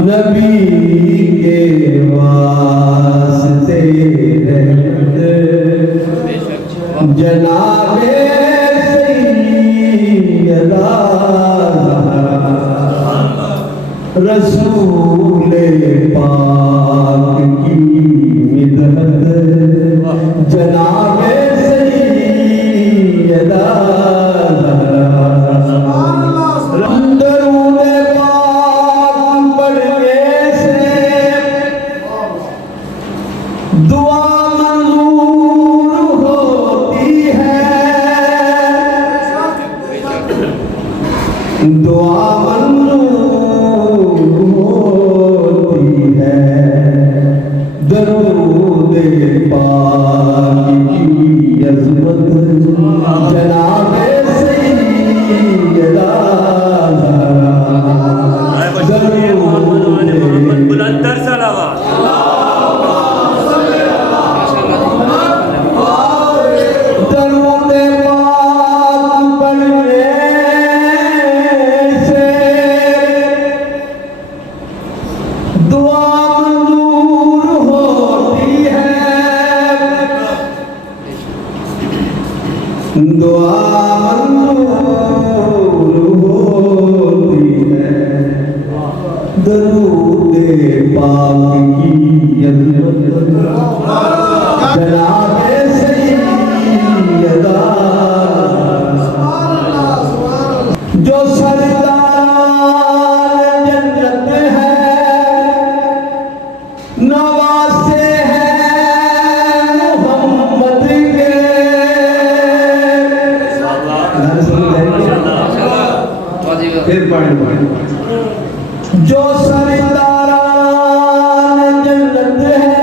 नबी के वास्ते जनाबे सैयदा रसूल पाक की मिदहत जनाबे सैयदा दुआ मंजूर होती है दरूद पाक की अज़मत जनाबे सैयदा बुलंदर सलावत दुआ मंजूर होती है दरूद पाक की अज़मत जनाबे सैयदा जो सरदार जन्नत है नवासे जो सरदारान जन्नत है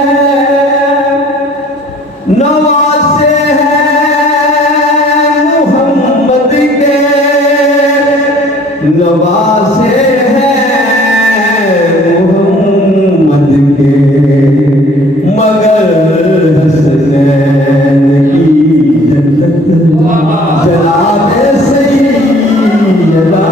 नवासे हैं मोहम्मद के नवासे हैं मोहम्मद के मगर हसनैन की जन्नत जनाबे सैयदा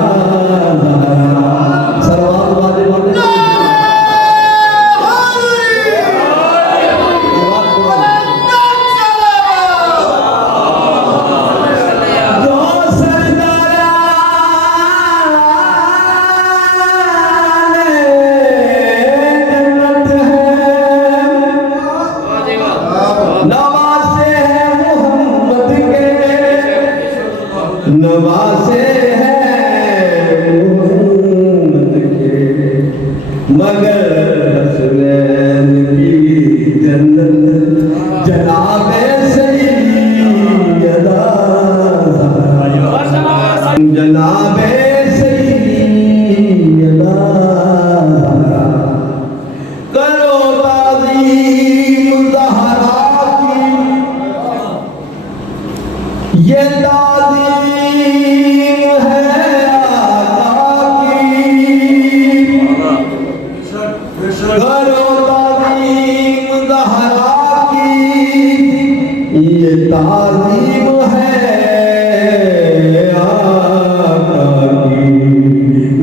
नवासे हैं मोहम्मद के मगर हसनैन की जन्नत जनाबे सैयदा जनाबे सैयदा करो ताज़ीम ज़हरा की ये ये ताज़ीम है आका की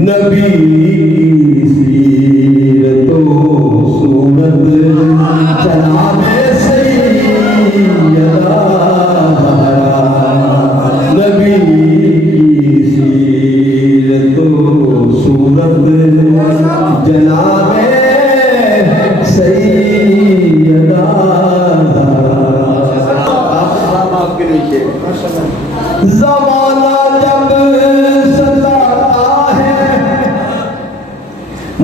नबी की सीरतो सूरत जनाबे सैयदा नबी की सीरतो सूरत जनाबे सैयदा ज़माना जब सताता है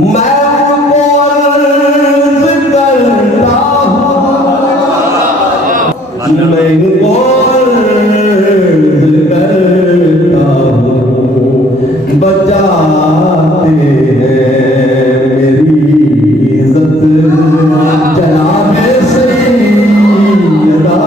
मैं उनको अर्ज़ करता हूँ मैं उनको अर्ज़ करता हूँ बचाते हैं मेरी इज़्ज़त जनाबे सैयदा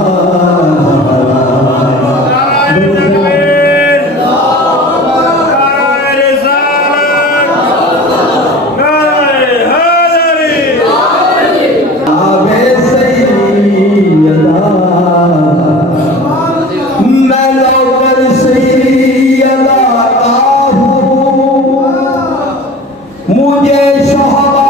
मुझे शोहबा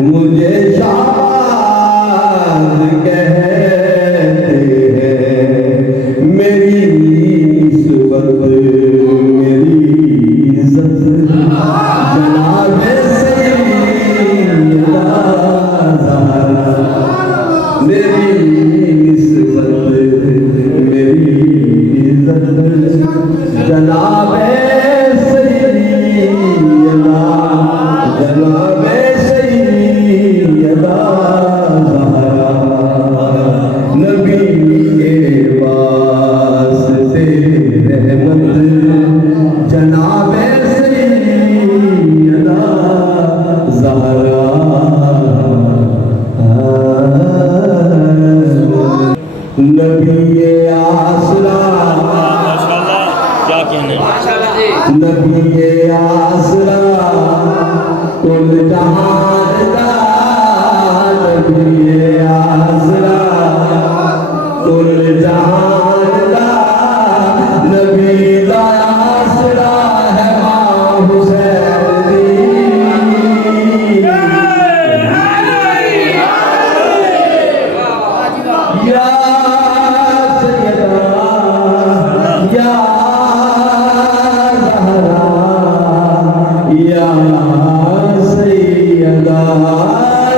मुझे शाबाश कहते हैं, मेरी निस्बत मेरी इज्जत जनाब सैयदा ज़हरा, मेरी निस्बत मेरी इज्जत जनाब सैयदा, जनाब सैयदा ज़हरा, नबी के वास्ते रहमत जनाब सैयदा ज़हरा। नबी आसरा, माशाल्लाह, क्या कहने। नबी आसरा कुल जहान का, नबी आसरा कुल जहान का, नबी दा आसरा है मां हुसैन दी। या सैयदा या ज़हरा, या सैयदा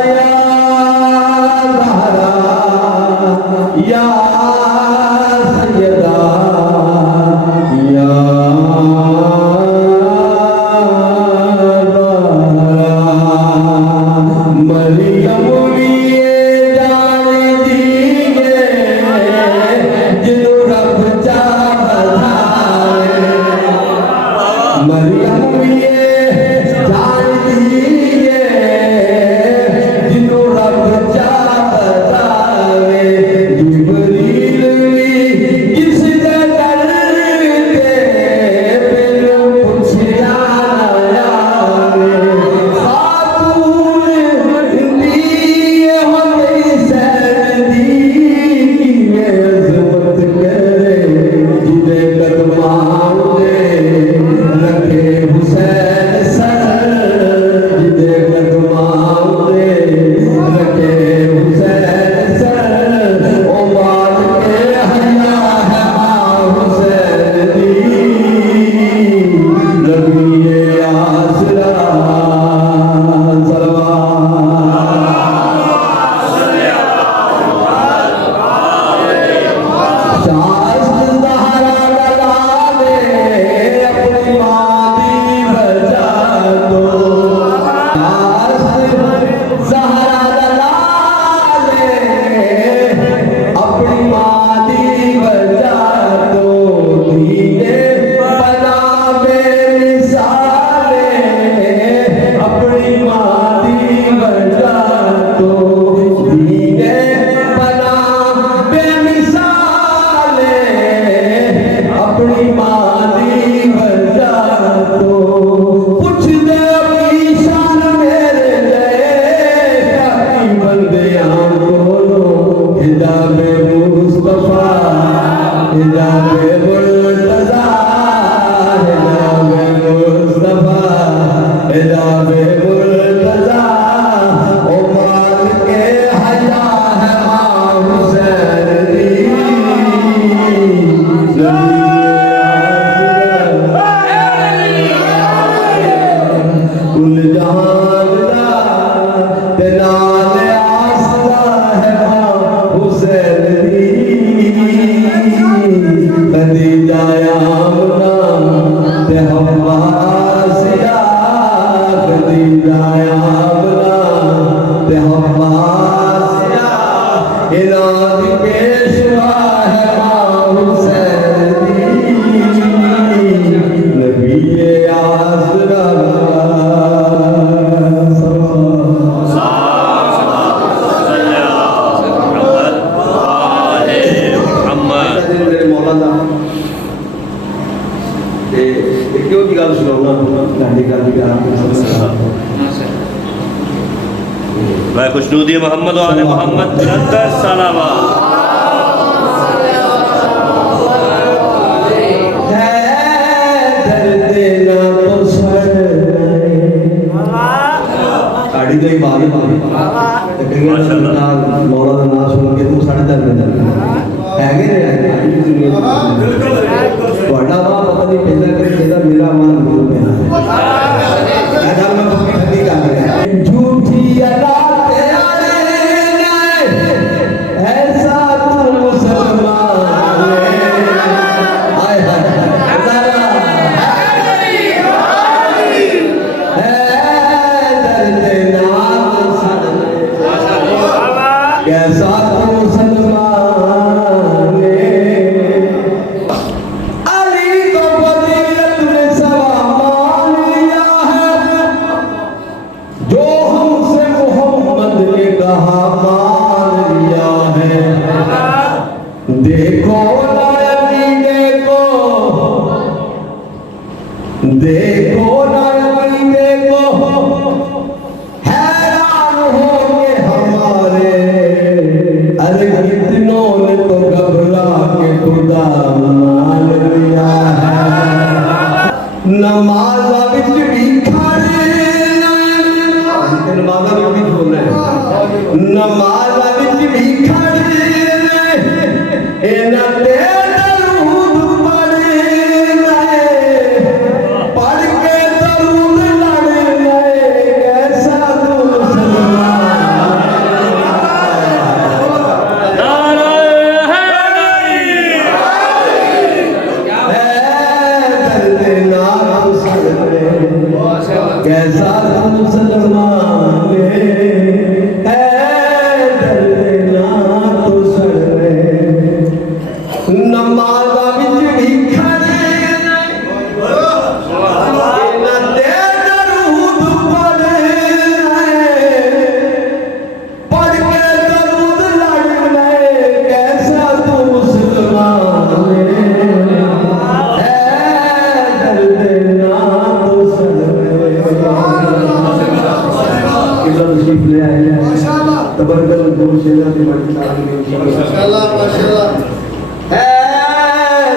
या ज़हरा, या सैयदा या ज़हरा। मरियम लिए जान दीए जिन्हों रब चाहे, मरियम लिए जान दीए जिन्हों रब चाहे, जिब्रील भी किसदे दर ते मैनू पुछया ना आवे, खातून दी हुसैन दी किवें अज़मत करे, जिदे कदमां ते रखे हुसैन सर, जिदे कदमां ते रखे हुसैन सर, ओ मालिके हया है मां हुसैन दी। नबी आसरा शास्त ज़हरा गलावे अपनी मां दी वजह तो, शास्त ज़हरा गलावे अपनी मां दी वजह तो, दीने बना बेमिसाले अपनी मां दी वजह तो, दीने बना बेमिसाले अपनी मां दी वजह तो। पुछ दे अपनी शान मेरे जय बंदियां कोलो, हिजाबे मुस्तफा हिजाबे मुर्तज़ा, हिजाबे मुस्तफा हिजाबे मुर्तज़ा, ओ मालिके हया है मां हुसैन दी। कुल जहान दा ते नाल आसरा है मां हुसैन दी। खदीजा आमना ते हव्वा आसिया, खदीजा आमना ते हव्वा आसिया, इन्हां दी पेशवा है मां हुसैन दी। नबी आसरा मेरे मौलाना क्यों की गल सुनाऊंगा, गाड़ी गल वह खुशनूदी मोहम्मद और आले मोहम्मद निरंतर सलावत। गाड़ी ਦੇ ਇਬਾਦਤ ਤੇ ਕਈਆਂ ਦਾ ਨਾਲ ਮੌਲਾ ਦਾ ਨਾਮ ਸੁਣ ਕੇ ਤੂੰ ਸਾਡੇ ਦਰ में ਹੈਗੇ ਨੇ ਤੁਹਾਡਾ ਵਾ ਪਤਾ ਨਹੀਂ ਪੈਂਦਾ ਕਿ ਜਿਹਦਾ ਮੇਰਾ ਮਨ ਬੋਲ ਪਿਆ ਇਹ ਗੱਲ ਮੈਂ ਪੱਕੀ ਠੱਗੀ ਕਰ ਰਿਹਾ ਝੂਠੀ ਅਦਾ ਤੇ ਆਲੇ ਨੇ ਐਸਾ ਤੂੰ ਮੁਸਲਮਾਨ ਹਾਏ ਹਾਏ कैसा तू मुसलमान अली को फजीलत ने सवाल लिया है जो हमसे मोहम्मद ने कहा मान लिया है देखो नबी देखो नबी देखो हैरान होंगे हमारे अरे कितनों ने तो घबरा के खुदा मान लिया है नमाज विच भी खड़े नमाज भी बोल रहे नमाज विच भी खड़े इन्हां ते दरूद पढ़े पढ़ के दरूद लड़े कैसा तू कैसा मुसलमान है दर्द तो सड़े नमाज विच भी खड़े ना दे दरूद पढ़े पढ़ के दरूद लड़े कैसा तू मुसलमान है दर्द तो सड़े तशरीफ ले आए हैं तबरकल दो शेरा की बड़ी माशाल्लाह माशाल्लाह है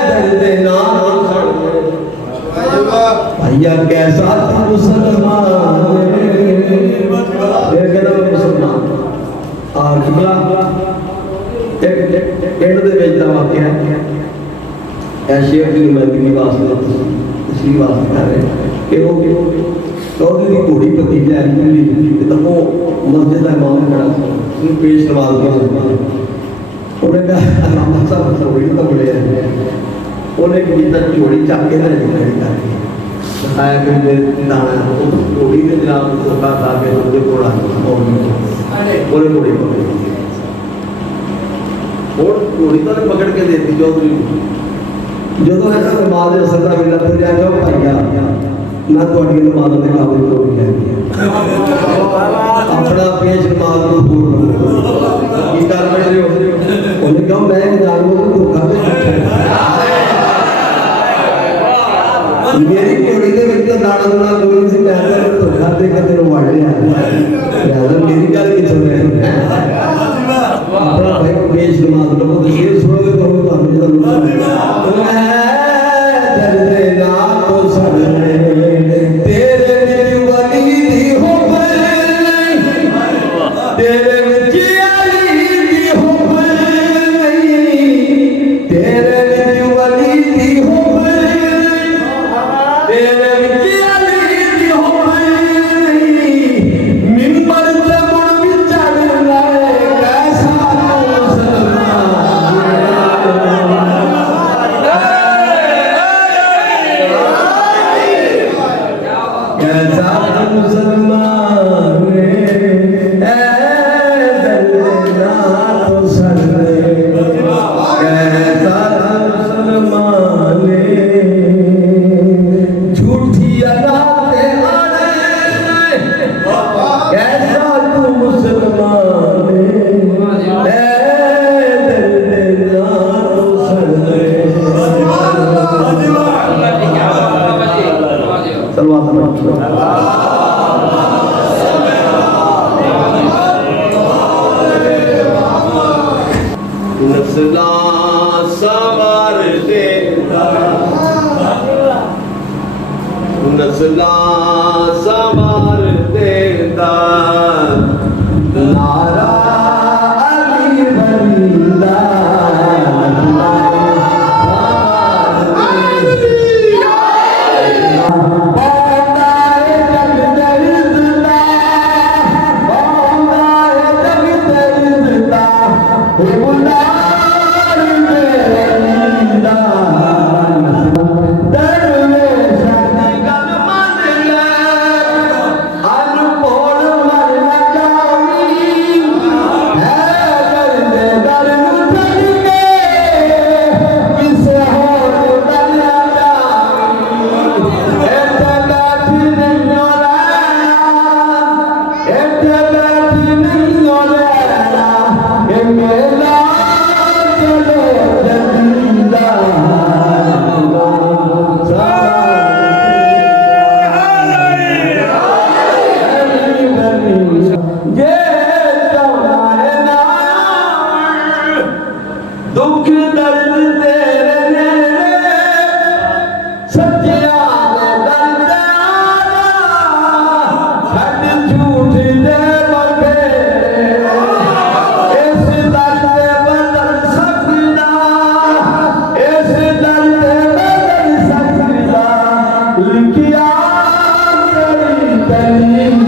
दर्द ना भैया कैसा था मुसलमान देखना मुसलमान अगला एक एंड दे ਵਿੱਚ ਦਾ ਵਾਕਿਆ ਹੈ ਇਹ ਸ਼ੇਖ ਦੀ ਨੁਮਾਇੰਦਗੀ ਵਾਸਤੇ ਤਸ਼ਰੀਫ ਵਾਸਤੇ ਕਰ ਰਹੇ ਕਿ ਉਹ चौधरी की घोड़ी भतीजा है तो वो मस्जिद का इमाम खड़ा उसने पेश नमाज दिया उन्हें कहा अल्लाह साहब घोड़ी तो बड़े उन्हें किया घोड़ी चक के खड़ी करके बताया कि दाना घोड़ी ने जनाब धोखा खा के उसके घोड़ा बोले घोड़ी और घोड़ी तो पकड़ के देती चौधरी जो तो ऐसा नमाज असर का मिला फिर जाकर भाइया ना थोड़ी नमाज के काबिल को भी कहती है अपना पेश नमाज को पूर्ण की कर रहे हो उन्हें कहा मैं जानवर को धोखा दे मेरी घोड़ी के विच दाना दुना कोई नहीं कहता मैं धोखा दे के तेरे वाड़ लिया यार मेरी गल की सुन रहे अपना भाई पेश नमाज लो तो शेर सुनोगे तो मुसलमान ये तुम्हारे दुख दर्द तेरे नेड़े सच्चिया दे दर्द छड़ झूठ दे बखेरे इस दर्द बदल सकदा इस दर्द बदल सकदा लिखिया तेरी तलीम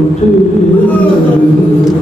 ਉੱਠ